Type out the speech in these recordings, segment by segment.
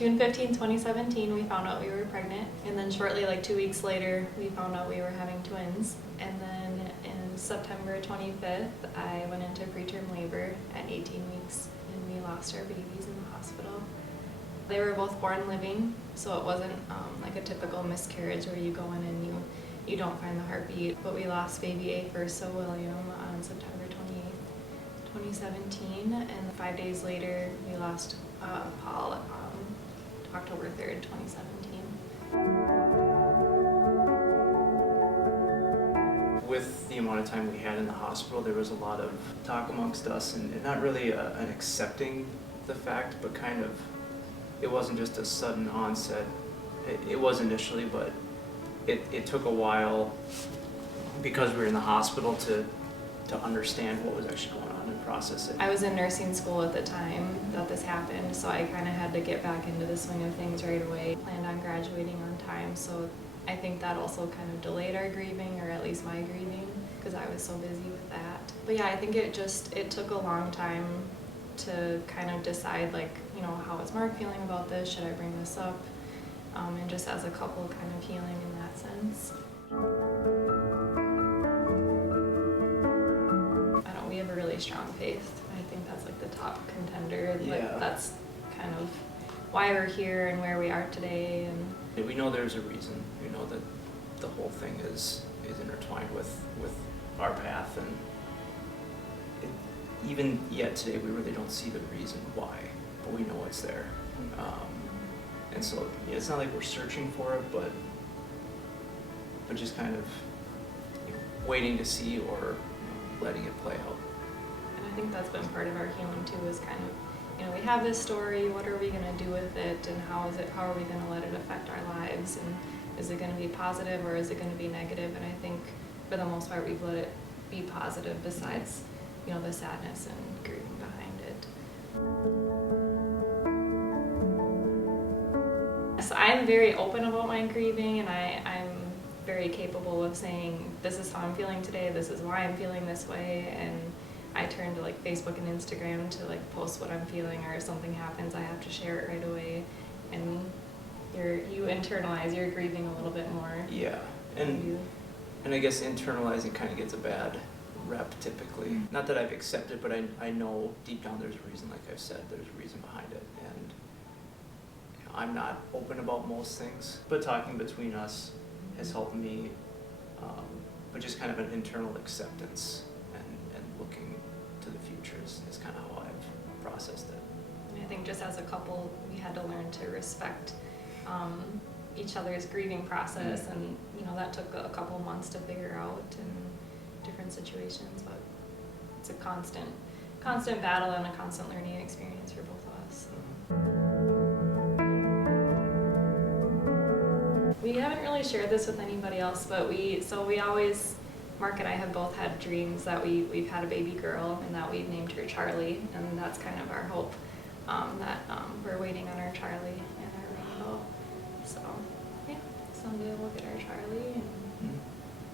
June 15, 2017, we found out we were pregnant. And then shortly, like 2 weeks later, we found out we were having twins. And then in September 25th, I went into preterm labor at 18 weeks, and we lost our babies in the hospital. They were both born living, so it wasn't like a typical miscarriage where you go in and you don't find the heartbeat. But we lost baby A First William on September 28th, 2017, and 5 days later, we lost Paul October 3rd, 2017. With the amount of time we had in the hospital, there was a lot of talk amongst us, and not really an accepting the fact, but kind of, it wasn't just a sudden onset. It was initially, but it took a while because we were in the hospital to understand what was actually going on and process it. I was in nursing school at the time that this happened, so I kind of had to get back into the swing of things right away. Planned on graduating on time, so I think that also kind of delayed our grieving, or at least my grieving, because I was so busy with that. But yeah, I think it took a long time to kind of decide, like, you know, how is Mark feeling about this? Should I bring this up? And just as a couple kind of healing in that sense. We have a really strong faith. I think that's like the top contender. Yeah. Like that's kind of why we're here and where we are today. And we know there's a reason. We know that the whole thing is intertwined with our path, and even yet today we really don't see the reason why, but we know it's there. And so it's not like we're searching for it, but just kind of waiting to see, or letting it play out. And I think that's been part of our healing too, is kind of, we have this story, what are we going to do with it, and how are we going to let it affect our lives, and is it going to be positive or is it going to be negative? And I think for the most part we've let it be positive, besides the sadness and grieving behind it. So I'm very open about my grieving, and I'm very capable of saying, this is how I'm feeling today, this is why I'm feeling this way, and I turn to like Facebook and Instagram to like post what I'm feeling, or if something happens I have to share it right away, and you internalize your grieving a little bit more. Yeah, and I guess internalizing kind of gets a bad rep typically. Mm-hmm. Not that I've accepted, but I know deep down there's a reason, like I've said, there's a reason behind it, and I'm not open about most things, but talking between us has helped me, but just kind of an internal acceptance and looking to the future is kind of how I've processed it. And I think just as a couple, we had to learn to respect each other's grieving process, and that took a couple months to figure out in different situations, but it's a constant battle and a constant learning experience for both of us. We haven't really shared this with anybody else, but we always, Mark and I have both had dreams that we've had a baby girl, and that we've named her Charlie, and that's kind of our hope, that we're waiting on our Charlie and our rainbow. So yeah, someday we'll get our Charlie, and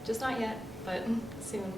just not yet, but soon.